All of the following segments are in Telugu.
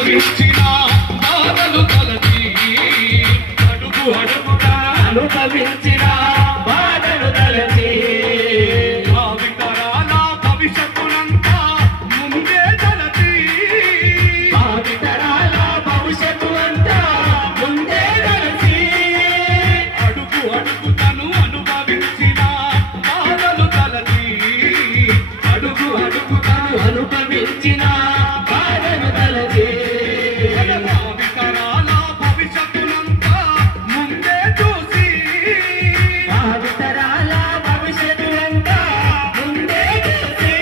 అనుభవించిన బాధలు తలచి అడుగు అడుగుగా అనుభవించిన బాధలు తలచి భావితరాల భవిష్యత్తునంతా ముందే తలచి భావితరాల భవిష్యత్తు అంతా ముందే తలచి అడుగు అడుగుతను అనుభవించిన బాధలు తలచి అడుగు అడుగుతను అనుభవించిన బాధలు తలచి భావితరాల భవిష్యత్తునంతా ముందే చూసి భావితరాల భవిష్యత్తునంతా ముందే చూసి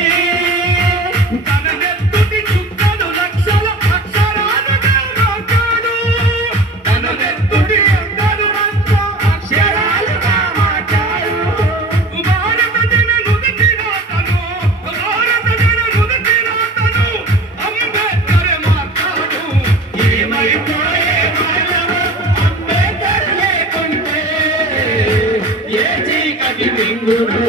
తన నెత్తుటి చుక్కలు లక్షల అక్షరాలుగా మాట్లాడు తన నెత్తుటి అందరు అంతా అక్షరాలుగా మాట్లాడు భారత జన నుదిటి రాతను భారత జన నుదిటి రాతను అంబేద్కర్ మాట్లాడు ఏమైపోయే మానవ అంబేద్కర్ లేకుంటే ఏ చీకటి మింగును